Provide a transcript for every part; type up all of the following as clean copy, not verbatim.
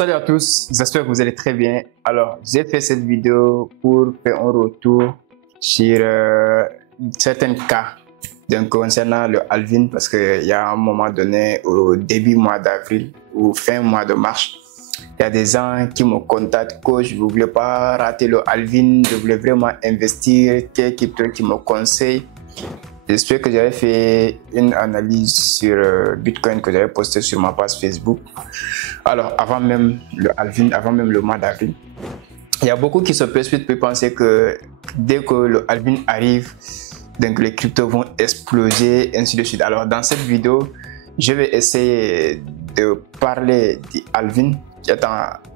Salut à tous, j'espère que vous allez très bien. Alors, j'ai fait cette vidéo pour faire un retour sur certains cas concernant le halving, parce qu'il y a un moment donné, au début mois d'avril ou fin mois de mars, il y a des gens qui me contactent, coach, je ne voulais pas rater le halving, je voulais vraiment investir, quelqu'un qui me conseille. J'espère que j'avais fait une analyse sur Bitcoin que j'avais posté sur ma page Facebook. Alors, avant même le halving, avant même le mois d'avril, il y a beaucoup qui se précipitent pour penser que dès que le halving arrive, donc les cryptos vont exploser, ainsi de suite. Alors, dans cette vidéo, je vais essayer de parler du halving, qui est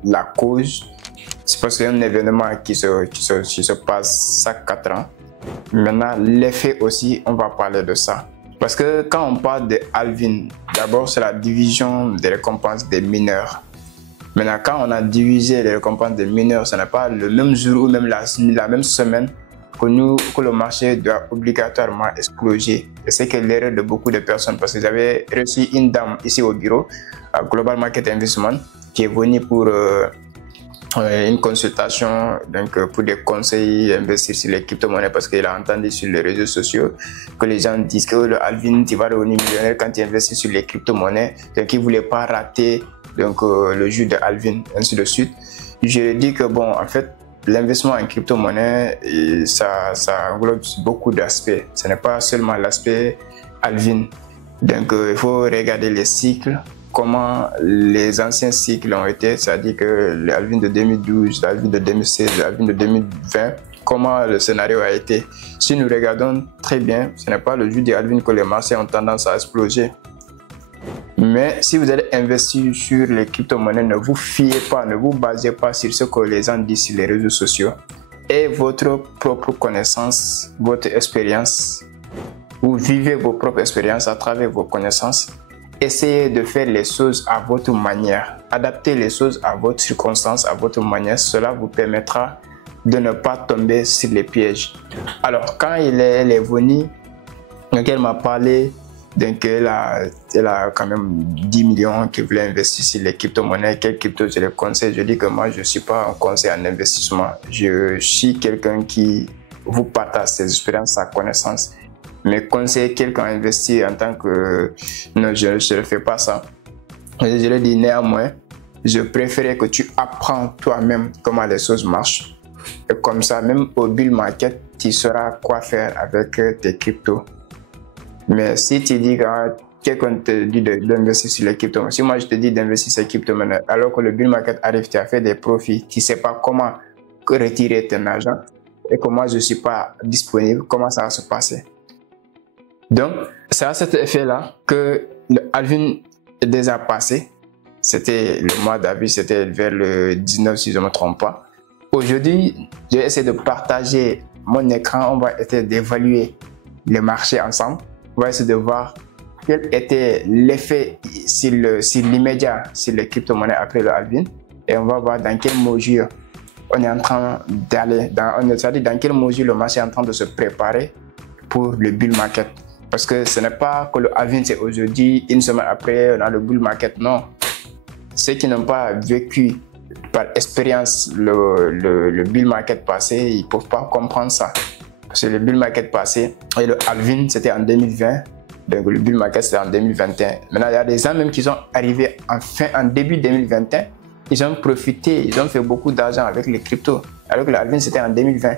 la cause. C'est parce que c'est un événement qui se passe chaque 4 ans. Maintenant, l'effet aussi, on va parler de ça. Parce que quand on parle de halving, d'abord c'est la division des récompenses des mineurs. Maintenant, quand on a divisé les récompenses des mineurs, ce n'est pas le même jour ou même la même semaine que le marché doit obligatoirement exploser. Et c'est que l'erreur de beaucoup de personnes, parce que j'avais reçu une dame ici au bureau, à Global Market Investment, qui est venue pour une consultation, donc pour des conseils investir sur les crypto-monnaies, parce qu'il a entendu sur les réseaux sociaux que les gens disent que le halving, tu vas devenir millionnaire quand tu investis sur les crypto-monnaies, donc il ne voulait pas rater le jour de halving, ainsi de suite. Je lui ai dit que bon, en fait, l'investissement en crypto-monnaie, ça englobe beaucoup d'aspects. Ce n'est pas seulement l'aspect halving. Donc il faut regarder les cycles, comment les anciens cycles ont été, c'est-à-dire que le halving de 2012, le halving de 2016, le halving de 2020, comment le scénario a été. Si nous regardons très bien, ce n'est pas le jour du halving que les marchés ont tendance à exploser. Mais si vous allez investir sur les crypto-monnaies, ne vous fiez pas, ne vous basez pas sur ce que les gens disent sur les réseaux sociaux et votre propre connaissance, votre expérience. Vous vivez vos propres expériences à travers vos connaissances. Essayez de faire les choses à votre manière. Adaptez les choses à votre circonstance, à votre manière. Cela vous permettra de ne pas tomber sur les pièges. Alors, quand elle est venue, donc elle m'a parlé, donc elle a quand même 10 millions qui voulait investir sur les crypto-monnaies. Quelles cryptos je les conseille? Je dis que moi, je ne suis pas un conseil en investissement. Je suis quelqu'un qui vous partage ses expériences, sa connaissance. Mais conseiller quelqu'un à investir en tant que... Non, je ne fais pas ça. Je lui dis néanmoins, je préférais que tu apprends toi-même comment les choses marchent. Et comme ça, même au bull market, tu sauras quoi faire avec tes cryptos. Mais si tu dis que quelqu'un te dit d'investir sur les cryptos, si moi je te dis d'investir sur les cryptos, alors que le bull market arrive, tu as fait des profits, tu ne sais pas comment retirer ton argent et que moi je ne suis pas disponible, comment ça va se passer? Donc, c'est à cet effet-là que le halving est déjà passé. C'était le mois d'avril, c'était vers le 19 si je ne me trompe pas. Aujourd'hui, je vais essayer de partager mon écran. On va essayer d'évaluer les marchés ensemble. On va essayer de voir quel était l'effet sur l'immédiat sur les crypto-monnaies après le halving. Et on va voir dans quelle mesure on est en train d'aller, c'est-à-dire dans quelle mesure le marché est en train de se préparer pour le bull market. Parce que ce n'est pas que le halving c'est aujourd'hui, une semaine après dans le bull market, non. Ceux qui n'ont pas vécu par expérience le bull market passé, ils ne peuvent pas comprendre ça. Parce que le bull market passé et le halving c'était en 2020, donc le bull market c'était en 2021. Maintenant il y a des gens même qui sont arrivés en début 2021, ils ont profité, ils ont fait beaucoup d'argent avec les cryptos, alors que le halving c'était en 2020.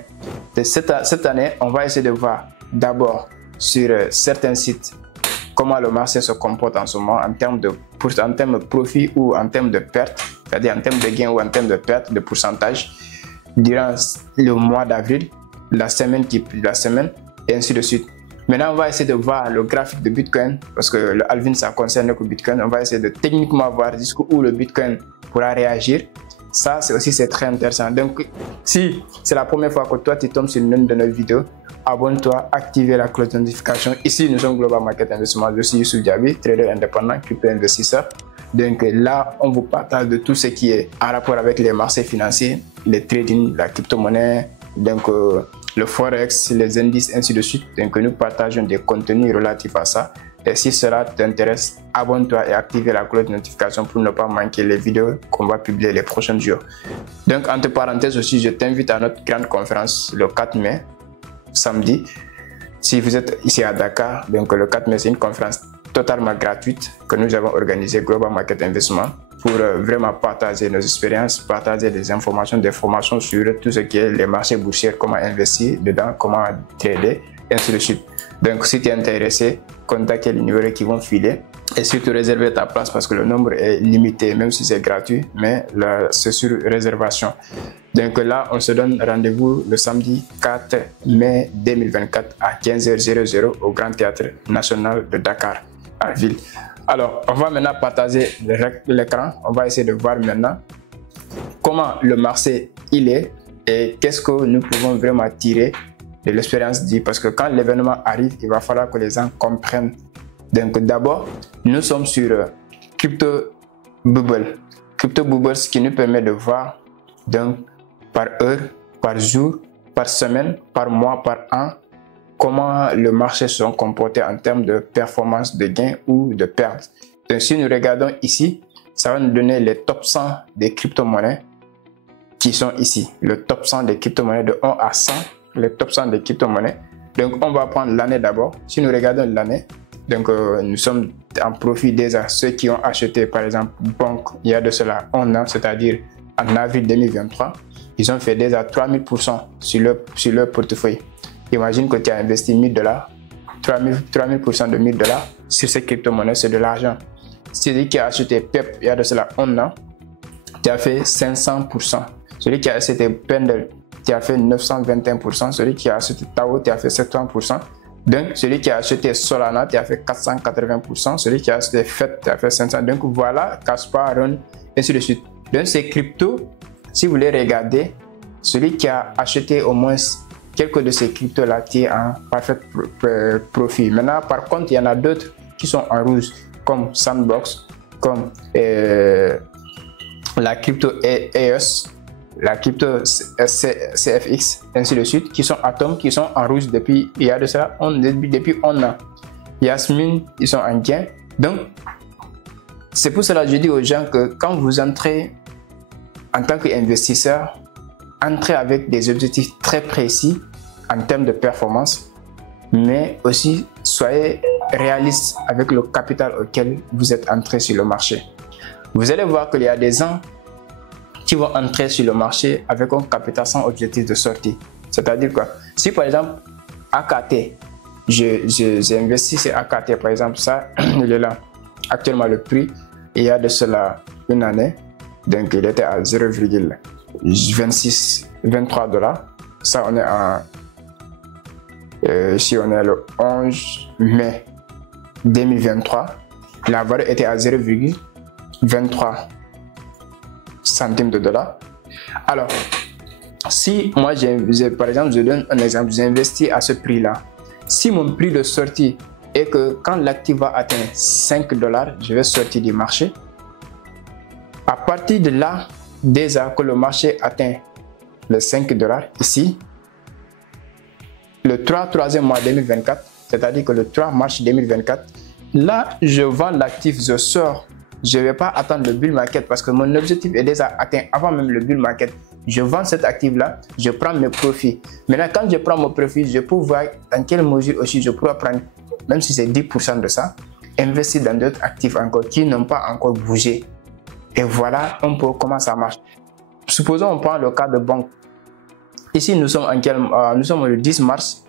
De cette année, on va essayer de voir d'abord sur certains sites comment le marché se comporte en ce moment en termes de profit ou en termes de perte, c'est-à-dire en termes de gain ou en termes de perte, de pourcentage durant le mois d'avril, la semaine et ainsi de suite. Maintenant, on va essayer de voir le graphique de Bitcoin parce que le halving ça concerne que Bitcoin. On va essayer de techniquement voir jusqu'où le Bitcoin pourra réagir. Ça, c'est très intéressant. Donc, si c'est la première fois que toi tu tombes sur une de nos vidéos, abonne-toi, activez la cloche de notification. Ici, nous sommes Global Market Investment. Je suis Youssouf Diaby, trader indépendant, crypto-investisseur. Donc là, on vous partage de tout ce qui est en rapport avec les marchés financiers, les trading, la crypto-monnaie, donc le forex, les indices, ainsi de suite. Donc nous partageons des contenus relatifs à ça. Et si cela t'intéresse, abonne-toi et active la cloche de notification pour ne pas manquer les vidéos qu'on va publier les prochains jours. Donc, entre parenthèses aussi, je t'invite à notre grande conférence le 4 mai, samedi. Si vous êtes ici à Dakar, donc le 4 mai, c'est une conférence totalement gratuite que nous avons organisée, Global Market Investment, pour vraiment partager nos expériences, partager des informations, des formations sur tout ce qui est les marchés boursiers, comment investir dedans, comment trader, et ainsi de suite. Donc, si tu es intéressé, contacte les numéros qui vont filer et surtout réserver ta place parce que le nombre est limité, même si c'est gratuit, mais c'est sur réservation. Donc là, on se donne rendez-vous le samedi 4 mai 2024 à 15h00 au Grand Théâtre National de Dakar, à Ville. Alors, on va maintenant partager l'écran. On va essayer de voir maintenant comment le marché il est et qu'est-ce que nous pouvons vraiment tirer de l'expérience dit, parce que quand l'événement arrive, il va falloir que les gens comprennent. Donc d'abord, nous sommes sur Crypto Bubble. Crypto Bubble, ce qui nous permet de voir donc par heure, par jour, par semaine, par mois, par an, comment le marché se sont comportés en termes de performance, de gains ou de pertes. Donc si nous regardons ici, ça va nous donner les top 100 des crypto-monnaies qui sont ici. Le top 100 des crypto-monnaies de 1 à 100. Les top 100 des crypto-monnaies. Donc, on va prendre l'année d'abord. Si nous regardons l'année, donc nous sommes en profit déjà ceux qui ont acheté, par exemple, Bonk, il y a de cela 1 an, c'est-à-dire en avril 2023, ils ont fait déjà 3000% sur leur portefeuille. Imagine que tu as investi $1000, 3000% de $1000 sur ces crypto-monnaies, c'est de l'argent. Celui qui a acheté PEP, il y a de cela 1 an, tu as fait 500%. Celui qui a acheté Pendle, tu as fait 921%, celui qui a acheté Tao, tu as fait 70%, donc celui qui a acheté Solana, tu as fait 480%, celui qui a acheté FET, tu as fait 500%, donc voilà, Caspar, Run, et ainsi de suite. Donc ces cryptos, si vous les regardez, celui qui a acheté au moins quelques de ces cryptos-là, tu es en parfait profit. Maintenant, par contre, il y en a d'autres qui sont en rouge, comme Sandbox, comme la crypto EOS, la crypto CFX, ainsi de suite, qui sont Atom, qui sont en rouge depuis, il y a de ça, depuis 1 an. Yasmin, ils sont en gain. Donc, c'est pour cela que je dis aux gens que quand vous entrez en tant qu'investisseur, entrez avec des objectifs très précis en termes de performance, mais aussi soyez réaliste avec le capital auquel vous êtes entré sur le marché. Vous allez voir qu'il y a des gens qui vont entrer sur le marché avec un capital sans objectif de sortie. C'est-à-dire quoi? Si par exemple, AKT, j'ai investi sur AKT, par exemple, ça, il est là. Actuellement, le prix, il y a de cela 1 année, donc il était à 0,26, 23 $. Ça, on est si on est le 11 mai 2023, la valeur était à 0,23 centimes de dollars. Alors, si moi, par exemple, je donne un exemple, j'ai investi à ce prix-là. Si mon prix de sortie est que quand l'actif va atteindre 5 $, je vais sortir du marché. À partir de là, déjà que le marché atteint les 5 $ ici, le 3e mois 2024, c'est-à-dire que le 3 mars 2024, là, je vends l'actif, je sors. Je ne vais pas attendre le bull market parce que mon objectif est déjà atteint avant même le bull market. Je vends cet actif-là, je prends mes profits. Maintenant, quand je prends mon profit, je peux voir dans quelle mesure aussi je pourrais prendre, même si c'est 10% de ça, investir dans d'autres actifs encore qui n'ont pas encore bougé. Et voilà un peu comment ça marche. Supposons on prend le cas de Bonk. Ici, nous sommes le 10 mars,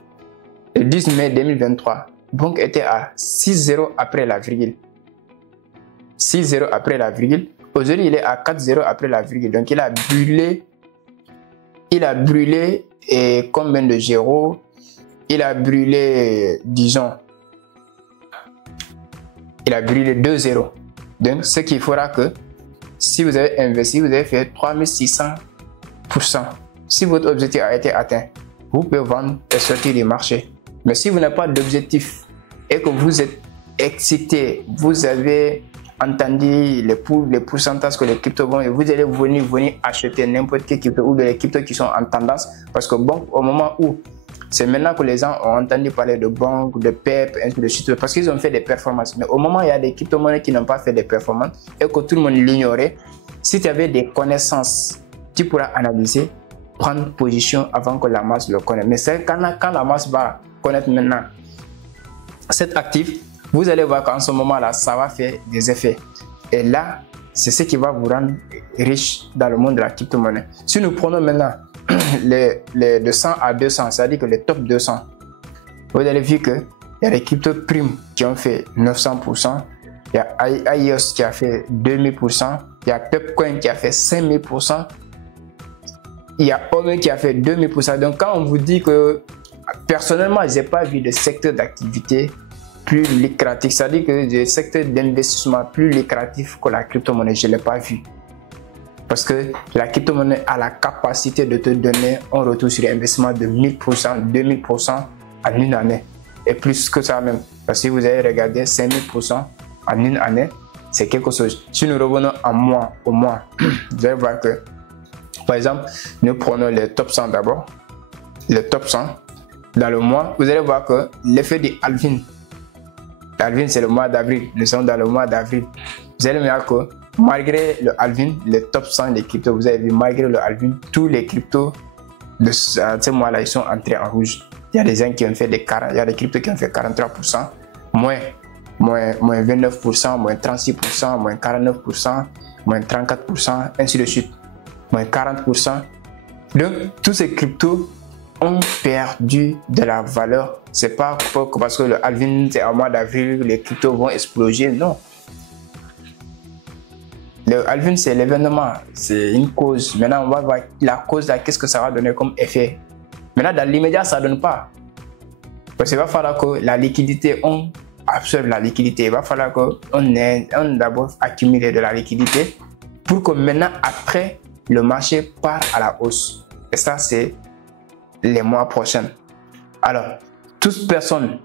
le 10 mai 2023. Bonk était à 6,0 après la virgule. 6,0 après la virgule. Aujourd'hui, il est à 4,0 après la virgule. Donc, il a brûlé et combien de zéros? Il a brûlé, disons, il a brûlé 2 zéros. Donc, ce qui fera que si vous avez investi, vous avez fait 3600%. Si votre objectif a été atteint, vous pouvez vendre et sortir du marché. Mais si vous n'avez pas d'objectif et que vous êtes excité, vous avez entendu les pourcentages que les cryptos vont et vous allez venir acheter n'importe quel crypto ou les cryptos qui sont en tendance parce que bon, au moment où C'est maintenant que les gens ont entendu parler de banques, de PEP, ainsi de suite, parce qu'ils ont fait des performances. Mais au moment où il y a des crypto-monnaies qui n'ont pas fait des performances et que tout le monde l'ignorait, si tu avais des connaissances, tu pourras analyser, prendre position avant que la masse le connaisse. Mais c'est quand la masse va connaître maintenant cet actif, vous allez voir qu'en ce moment-là, ça va faire des effets. Et là, c'est ce qui va vous rendre riche dans le monde de la crypto-monnaie. Si nous prenons maintenant les de 100 à 200, c'est-à-dire que les top 200, vous allez voir qu'il y a des crypto-primes qui ont fait 900%, il y a IOS qui a fait 2000%, il y a Pepcoin qui a fait 5000%, il y a OME qui a fait 2000%. Donc quand on vous dit que, personnellement, je n'ai pas vu de secteur d'activité plus lucratif, c'est-à-dire que des secteurs d'investissement plus lucratifs que la crypto-monnaie, je ne l'ai pas vu. Parce que la crypto-monnaie a la capacité de te donner un retour sur l'investissement de 1000%, 2000% en une année. Et plus que ça même. Parce que si vous avez regardé 5000% en une année, c'est quelque chose. Si nous revenons en mois, au mois, vous allez voir que, par exemple, nous prenons les top 100 d'abord. Le top 100, dans le mois, vous allez voir que l'effet du halving. L'halving, c'est le mois d'avril. Nous sommes dans le mois d'avril. Vous allez voir que malgré le halving, les top 100 des cryptos, vous avez vu, malgré le halving, tous les cryptos de ce mois-là, ils sont entrés en rouge. Il y a des gens qui ont fait des 40, il y a des cryptos qui ont fait 43%, moins 29%, moins 36%, moins 49%, moins 34%, ainsi de suite, moins 40%. Donc, tous ces cryptos ont perdu de la valeur. C'est pas parce que le halving c'est en mois d'avril, les cryptos vont exploser, non. Le halving c'est l'événement, c'est une cause. Maintenant on va voir la cause là, qu'est-ce que ça va donner comme effet. Maintenant dans l'immédiat ça donne pas. Parce qu'il va falloir que la liquidité, on absorbe la liquidité. Il va falloir qu'on ait d'abord accumulé de la liquidité pour que maintenant après le marché part à la hausse. Et ça c'est les mois prochains. Alors, toutes personnes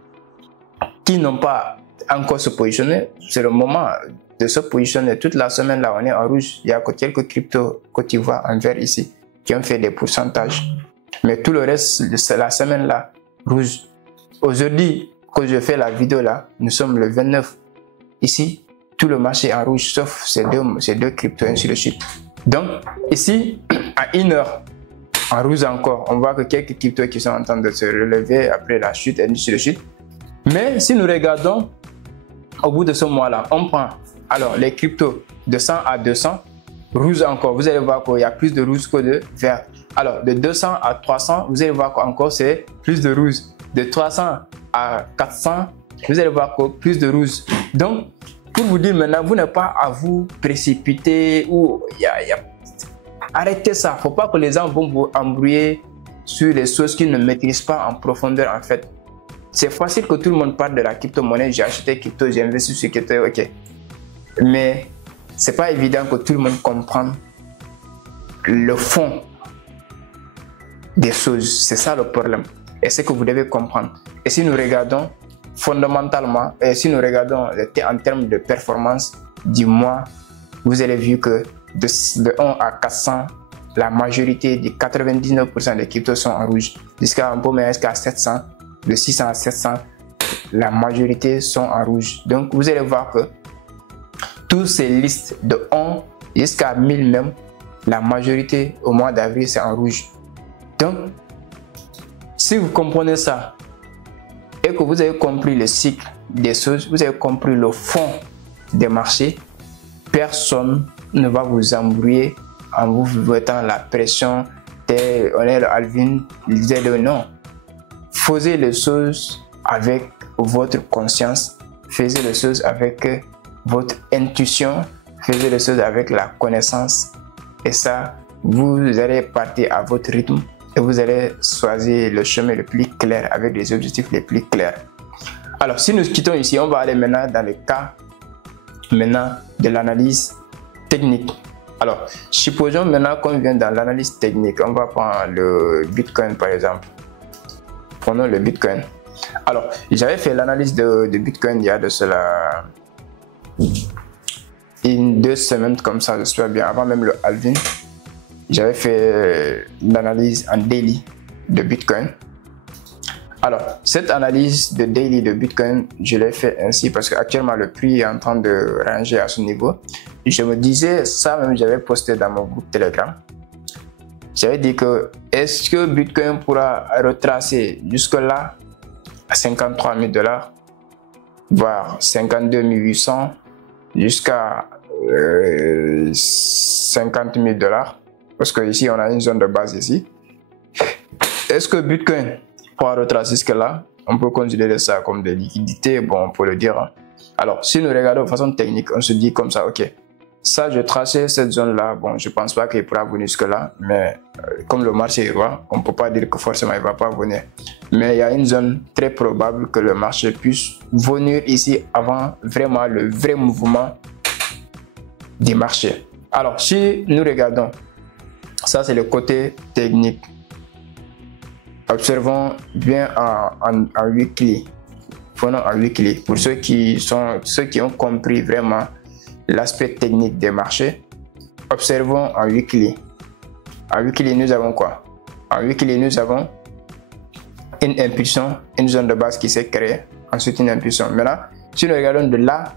qui n'ont pas encore se positionné, c'est le moment de se positionner. Toute la semaine là, on est en rouge. Il y a que quelques cryptos que tu vois en vert ici qui ont fait des pourcentages. Mais tout le reste, c'est la semaine là, rouge. Aujourd'hui, que je fais la vidéo là, nous sommes le 29. Ici, tout le marché est en rouge, sauf ces deux cryptos, ainsi de suite. Donc, ici, à 1 heure, en rouge encore, on voit que quelques cryptos qui sont en train de se relever après la chute et ainsi de suite. Mais si nous regardons au bout de ce mois-là, on prend alors les cryptos de 100 à 200, rouge encore, vous allez voir qu'il y a plus de rouge que de vert. Alors de 200 à 300, vous allez voir qu'encore c'est plus de rouge. De 300 à 400, vous allez voir que plus de rouge. Donc, pour vous dire maintenant, vous n'avez pas à vous précipiter ou arrêtez ça. Il ne faut pas que les gens vont vous embrouiller sur les choses qu'ils ne maîtrisent pas en profondeur en fait. C'est facile que tout le monde parle de la crypto-monnaie. J'ai acheté crypto, j'ai investi sur crypto, ok. Mais c'est pas évident que tout le monde comprenne le fond des choses. C'est ça le problème. Et c'est que vous devez comprendre. Et si nous regardons fondamentalement, et si nous regardons en termes de performance du mois, vous allez vu que de 1 à 400, la majorité des 99% des cryptos sont en rouge. Jusqu'à un peu mais jusqu'à 700, de 600 à 700, la majorité sont en rouge. Donc vous allez voir que toutes ces listes de 1 jusqu'à 1000 même, la majorité au mois d'avril c'est en rouge. Donc si vous comprenez ça et que vous avez compris le cycle des choses, vous avez compris le fond des marchés, personne ne va vous embrouiller en vous mettant la pression. On est le halving, il disait non. Faisez les choses avec votre conscience, faites les choses avec votre intuition, faites les choses avec la connaissance. Et ça, vous allez partir à votre rythme et vous allez choisir le chemin le plus clair avec des objectifs les plus clairs. Alors, si nous quittons ici, on va aller maintenant dans le cas de l'analyse technique. Alors, supposons maintenant qu'on vient dans l'analyse technique. On va prendre le Bitcoin par exemple. Prenons le Bitcoin. Alors, j'avais fait l'analyse de Bitcoin il y a de cela 2 semaines comme ça, j'espère bien, avant même le halving. J'avais fait l'analyse en daily de Bitcoin. Alors, cette analyse de daily de Bitcoin, je l'ai fait ainsi parce qu'actuellement le prix est en train de ranger à ce niveau. Je me disais, ça même j'avais posté dans mon groupe Telegram. J'avais dit que est-ce que Bitcoin pourra retracer jusque là à 53 000 $, voire 52 800 jusqu'à 50 000 $, parce que ici on a une zone de base ici. Est-ce que Bitcoin pourra retracer jusque-là? On peut considérer ça comme des liquidités, bon, on peut le dire. Alors, si nous regardons de façon technique, on se dit comme ça, ok, ça, je traçais cette zone-là, bon, je pense pas qu'il pourra venir jusque-là, mais comme le marché va, on peut pas dire que forcément il va pas venir. Mais il y a une zone très probable que le marché puisse venir ici avant vraiment le vrai mouvement du marché. Alors, si nous regardons, ça c'est le côté technique. Observons bien en weekly. Prenons en weekly. Pour ceux qui ont compris vraiment l'aspect technique des marchés, observons en weekly. En weekly, nous avons quoi? En weekly, nous avons une impulsion, une zone de base qui s'est créée, ensuite une impulsion. Maintenant, si nous regardons de là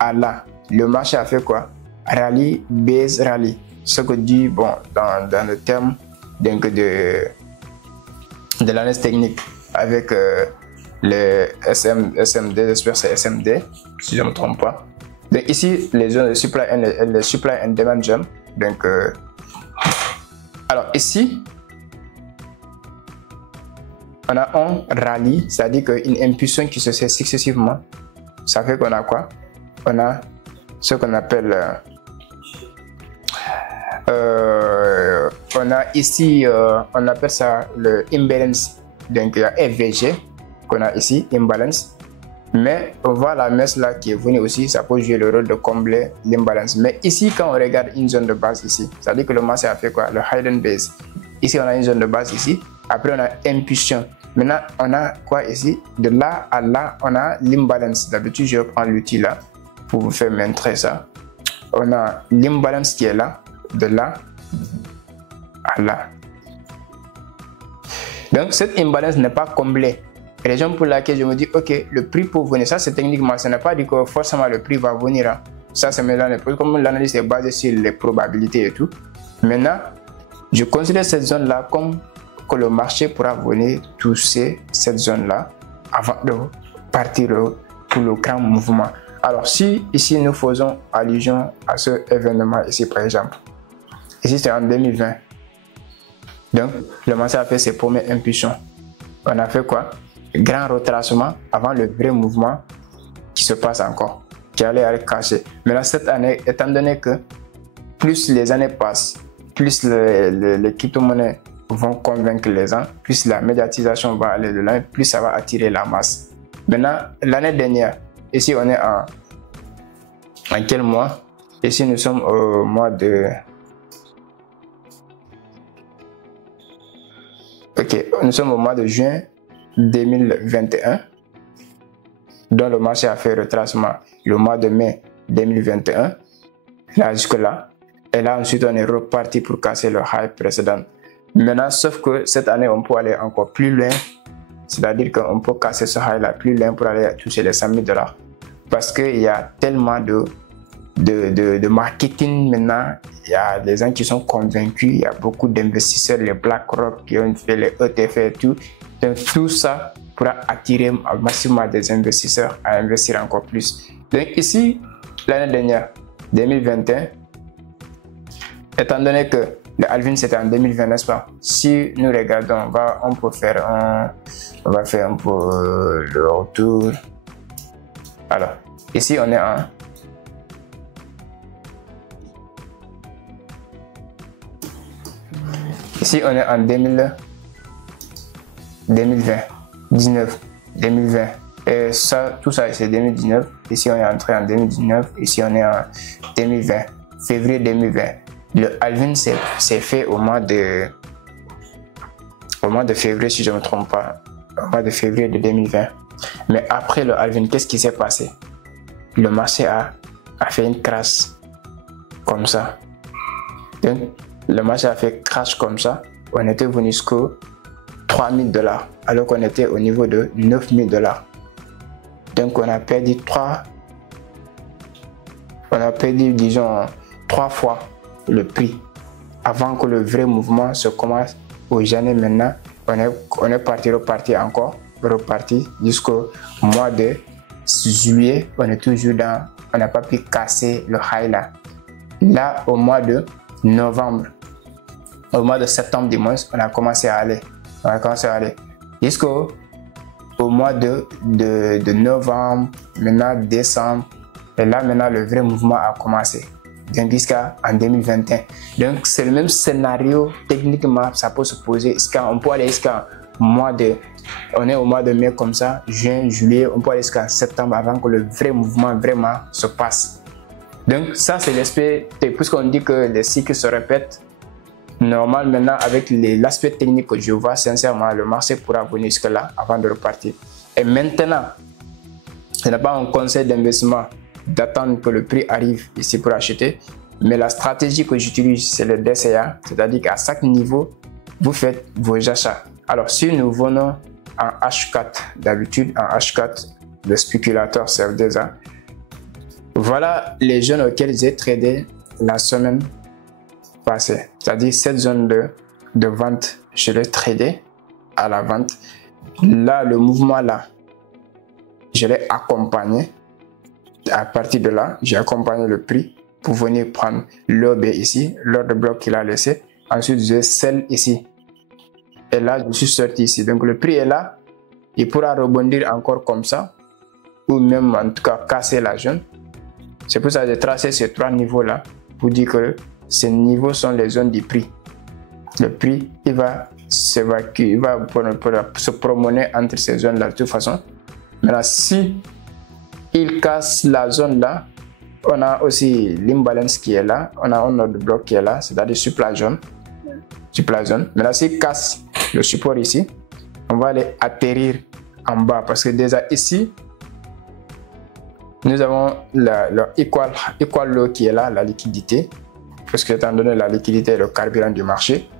à là, le marché a fait quoi? Rallye, base, rallye. Ce que dit, bon, dans le terme donc de l'analyse technique avec le SMD, j'espère que c'est SMD, si je ne me trompe pas. Donc ici, les zones de supply and demand jump. Donc, alors ici, on a un rallye, c'est-à-dire qu'une impulsion qui se fait successivement. Ça fait qu'on a quoi? On a ce qu'on appelle on a ici, on appelle ça le imbalance. Donc il y a FVG qu'on a ici, imbalance. Mais on voit la messe là qui est venue aussi, ça peut jouer le rôle de combler l'imbalance. Mais ici, quand on regarde une zone de base ici, ça veut dire que le marché a fait quoi? Le hidden base. Ici, on a une zone de base ici. Après, on a impulsion. Maintenant, on a quoi ici? De là à là, on a l'imbalance. D'habitude, je prends l'outil là pour vous faire montrer ça. On a l'imbalance qui est là, de là à là. Donc cette imbalance n'est pas comblée. Raison pour laquelle je me dis ok, le prix peut venir. Ça c'est techniquement, ce n'est pas dit que forcément le prix va venir. Hein. Ça c'est maintenant, comme l'analyse est basée sur les probabilités et tout. Maintenant, je considère cette zone là comme que le marché pourra venir toucher cette zone là avant de partir pour le grand mouvement. Alors si ici nous faisons allusion à ce événement ici par exemple. Ici, c'est en 2020. Donc, le marché a fait ses premières impulsions. On a fait quoi? Grand retracement avant le vrai mouvement qui se passe encore, qui allait aller cacher. Maintenant, cette année, étant donné que plus les années passent, plus les crypto-monnaies vont convaincre les gens, plus la médiatisation va aller de l'an, plus ça va attirer la masse. Maintenant, l'année dernière, ici, on est en quel mois? Ici, nous sommes au mois de... Ok, nous sommes au mois de juin 2021, dont le marché a fait retracement le mois de mai 2021, là jusque-là. Et là, ensuite, on est reparti pour casser le high précédent. Maintenant, sauf que cette année, on peut aller encore plus loin, c'est-à-dire qu'on peut casser ce high-là plus loin pour aller toucher les 100 000 $. Parce qu'il y a tellement de marketing maintenant, il y a des gens qui sont convaincus, il y a beaucoup d'investisseurs, les BlackRock qui ont fait les ETF et tout. Donc tout ça pourra attirer massivement des investisseurs à investir encore plus. Donc ici, l'année dernière, 2021, étant donné que le halving c'était en 2020, n'est-ce pas? Si nous regardons, on peut faire on va faire un peu le retour. Alors, ici on est en... Ici, on est en 2020, 19, 2020. Et ça, tout ça, c'est 2019. Ici, on est entré en 2019. Ici, on est en 2020, février 2020. Le halving s'est fait au mois de février, si je ne me trompe pas. Au mois de février de 2020. Mais après le halving, qu'est-ce qui s'est passé? Le marché a fait une crash comme ça. Donc, le marché a fait crash comme ça. On était venu jusqu'au 3000 $, alors qu'on était au niveau de 9000 $. Donc on a perdu disons 3 fois le prix avant que le vrai mouvement se commence au janvier. Maintenant on est reparti jusqu'au mois de juillet. On est toujours on n'a pas pu casser le high là au mois de novembre, au mois de septembre du moins, on a commencé à aller jusqu'au mois de novembre, maintenant décembre, et là maintenant le vrai mouvement a commencé, donc jusqu'en 2021. Donc c'est le même scénario techniquement, ça peut se poser. On peut aller jusqu'à on est au mois de mai comme ça, juin, juillet, on peut aller jusqu'à septembre avant que le vrai mouvement vraiment se passe. Donc ça c'est l'aspect, puisqu'on dit que les cycles se répètent, normal maintenant avec l'aspect technique que je vois, sincèrement le marché pourra venir jusque là avant de repartir. Et maintenant, ce n'est pas un conseil d'investissement d'attendre que le prix arrive ici pour acheter, mais la stratégie que j'utilise c'est le DCA, c'est-à-dire qu'à chaque niveau vous faites vos achats. Alors si nous venons en H4, d'habitude en H4 le spéculateur CFD, voilà les zones auxquelles j'ai tradé la semaine passée, c'est-à-dire cette zone de vente, je l'ai tradé à la vente. Là le mouvement là, je l'ai accompagné. À partir de là, j'ai accompagné le prix pour venir prendre l'OB ici, l'ordre bloc qu'il a laissé. Ensuite, je sell ici. Et là, je suis sorti ici. Donc, le prix est là. Il pourra rebondir encore comme ça. Ou même, en tout cas, casser la zone. C'est pour ça que j'ai tracé ces 3 niveaux-là. Pour dire que ces niveaux sont les zones du prix. Le prix, il va s'évacuer. Il va se promener entre ces zones-là de toute façon. Maintenant, si il casse la zone là, on a aussi l'imbalance qui est là, on a un autre bloc qui est là, c'est-à-dire supply zone. Maintenant s'il casse le support ici, on va aller atterrir en bas parce que déjà ici nous avons le equal low qui est là, la liquidité, parce que étant donné la liquidité est le carburant du marché.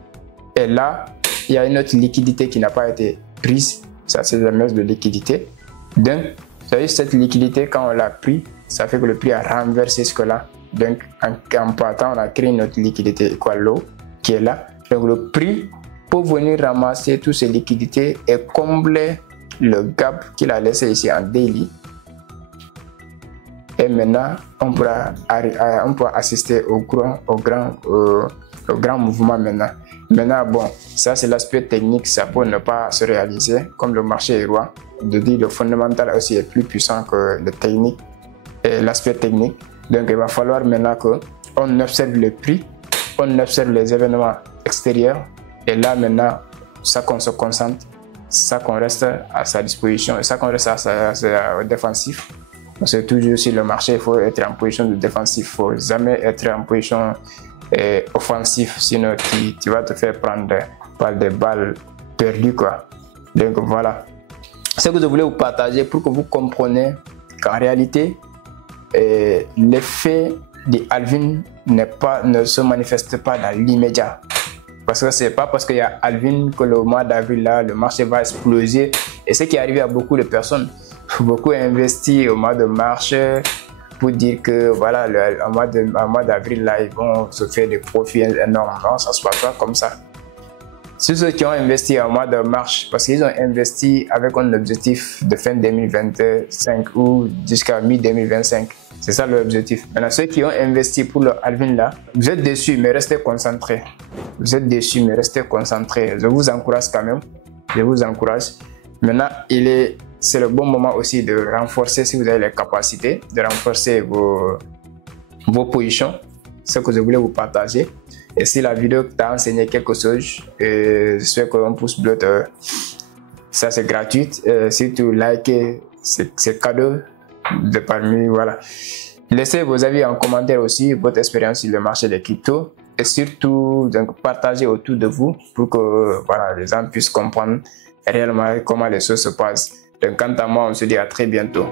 Et là il y a une autre liquidité qui n'a pas été prise, ça c'est la messe de liquidité. Donc cette liquidité, quand on l'a pris, ça fait que le prix a renversé ce que là. Donc en partant, on a créé notre liquidité equal low qui est là. Donc le prix peut venir ramasser toutes ces liquidités et combler le gap qu'il a laissé ici en daily. Et maintenant, on pourra assister au grand mouvement maintenant. Maintenant, bon, ça c'est l'aspect technique, ça peut ne pas se réaliser comme le marché est roi. De dire le fondamental aussi est plus puissant que le technique et l'aspect technique. Donc il va falloir maintenant qu'on observe le prix, on observe les événements extérieurs et là maintenant ça qu'on se concentre, ça qu'on reste à sa disposition et ça qu'on reste à sa défensif. C'est toujours sur le marché, il faut être en position de défensif, il ne faut jamais être en position offensive, sinon tu vas te faire prendre par des balles perdues quoi. Donc voilà. Ce que je voulais vous partager pour que vous compreniez qu'en réalité, l'effet de halving ne se manifeste pas dans l'immédiat. Parce que ce n'est pas parce qu'il y a halving que le mois d'avril, là, le marché va exploser. Et ce qui est arrivé à beaucoup de personnes. Beaucoup investi au mois de mars pour dire que voilà, au mois d'avril, là, ils vont se faire des profits énormes. Non, ça ne se passe pas comme ça. Ceux qui ont investi en mois de mars, parce qu'ils ont investi avec un objectif de fin 2025 ou jusqu'à mi-2025. C'est ça l'objectif. Maintenant, ceux qui ont investi pour le halving là, vous êtes déçus, mais restez concentrés. Vous êtes déçus, mais restez concentrés. Je vous encourage quand même. Je vous encourage. Maintenant, c'est le bon moment aussi de renforcer, si vous avez les capacités, de renforcer vos positions. Ce que je voulais vous partager. Et si la vidéo t'a enseigné quelque chose, j'espère qu'un pouce bleu, ça c'est gratuit. Si tu likes, c'est cadeau de parmi, voilà. Laissez vos avis en commentaire aussi, votre expérience sur le marché des cryptos. Et surtout, donc, partagez autour de vous pour que voilà, les gens puissent comprendre réellement comment les choses se passent. Donc, quant à moi, on se dit à très bientôt.